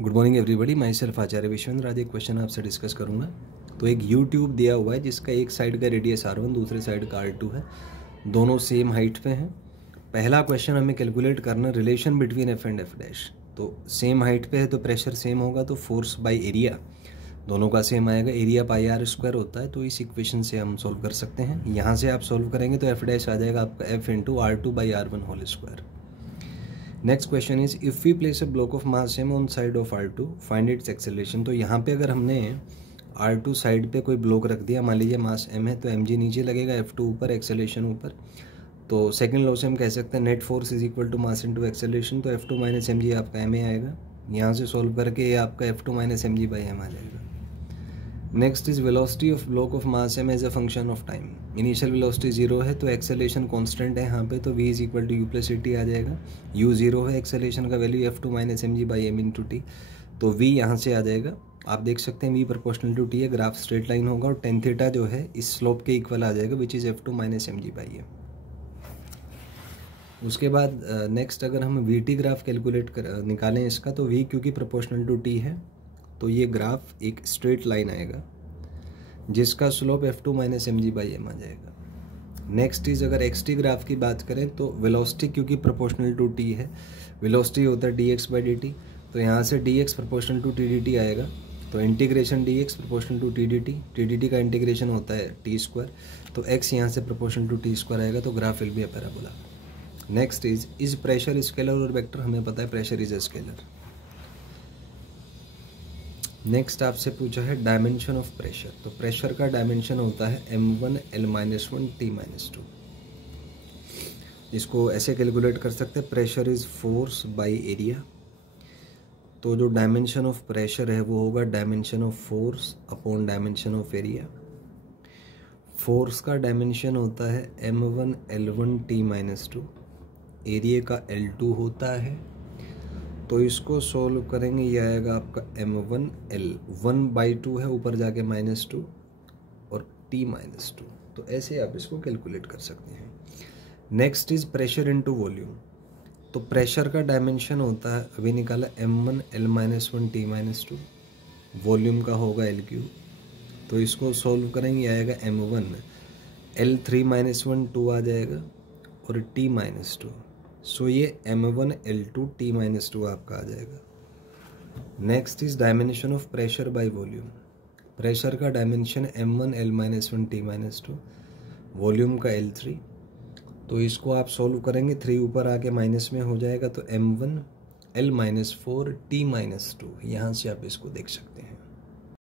Good morning everybody, माई सेल्फ आचार्य विश्वेंद्र। आज एक क्वेश्चन आपसे डिस्कस करूंगा। तो एक यू ट्यूब दिया हुआ है जिसका एक साइड का रेडियस R1 दूसरे साइड का R2 है, दोनों सेम हाइट पे हैं। पहला क्वेश्चन हमें कैलकुलेट करना relation between F and F dash. तो सेम हाइट पे है तो प्रेशर सेम होगा, तो फोर्स बाई एरिया दोनों का सेम आएगा। एरिया पाई आर स्क्वायर होता है, तो इस इक्वेशन से हम सोल्व कर सकते हैं। यहाँ से आप सोल्व करेंगे तो एफ डैश आ जाएगा आपका F into R2 by R1 whole square. Next question is if we place a block of mass m on side of R2 find its acceleration. तो यहाँ पे अगर हमने R2 साइड पे कोई ब्लॉक रख दिया, मान लीजिए मास m है, तो mg नीचे लगेगा, F2 ऊपर, एक्सेलरेशन ऊपर। तो सेकंड लॉ से हम कह सकते हैं net force is equal to mass into acceleration. तो F2 माइनस mg आपका ma आएगा। यहाँ से सॉल्व करके ये आपका F2 minus mg by m आ जाएगा। Next is velocity of block of mass m as a function of time. Initial velocity 0 है तो एक्सेलरेशन कांस्टेंट है यहाँ पे, तो v is equal to u plus T आ जाएगा। u 0 है, एक्सेलरेशन का value F2 minus mg by m into T, तो v यहाँ से आ जाएगा। आप देख सकते हैं v प्रोपोर्शनल टू t है, ग्राफ स्ट्रेट लाइन होगा और टेन थीटा जो है इस स्लोप के इक्वल आ जाएगा, which is F2 minus mg by m। उसके बाद नेक्स्ट अगर हम vt ग्राफ कैलकुलेट निकालें इसका, तो v क्योंकि प्रोपोर्शनल टू t है तो ये ग्राफ एक स्ट्रेट लाइन आएगा जिसका slope F2 minus mg by m आ जाएगा। नेक्स्ट इज अगर xt ग्राफ की बात करें तो वेलोसिटी क्योंकि प्रोपोर्शनल टू t है, वेलोसिटी होता है dx बाई dt, तो यहाँ से dx proportional to t dt आएगा। तो integration dx proportional to t dt का इंटीग्रेशन होता है t स्क्वायर, तो x यहाँ से प्रोपोर्शनल टू t स्क्वायर आएगा, तो graph will be a parabola. Next is pressure scalar और वेक्टर। हमें पता है pressure is a scalar. Next आपसे पूछा है डायमेंशन ऑफ प्रेशर। तो प्रेशर का डायमेंशन होता है m1 L-1 T-2। इसको ऐसे कैलकुलेट कर सकते हैं, pressure is force by area. तो जो डायमेंशन ऑफ प्रेशर है वो होगा dimension of force upon dimension of area. Force का डायमेंशन होता है m1 L1 T-2, एरिया का L2 होता है, तो इसको सोल्व करेंगे, ये आएगा आपका m1 L 1/2 है, ऊपर जाके -2 और T-2। तो ऐसे आप इसको कैलकुलेट कर सकते हैं। Next is pressure into volume. तो प्रेशर का डायमेंशन होता है, अभी निकाला m1 L-1 T-2, वॉल्यूम का होगा L3। तो इसको सोल्व करेंगे, आएगा m1 L3-1 2 आ जाएगा और T-2। सो ये m1 L2 T-2 आपका आ जाएगा। Next is dimension of pressure by volume. Pressure का dimension m1 L-1 T-2, volume का L3। तो इसको आप सोल्व करेंगे, 3 ऊपर आके माइनस में हो जाएगा, तो m1 L-4 T-2। यहाँ से आप इसको देख सकते हैं।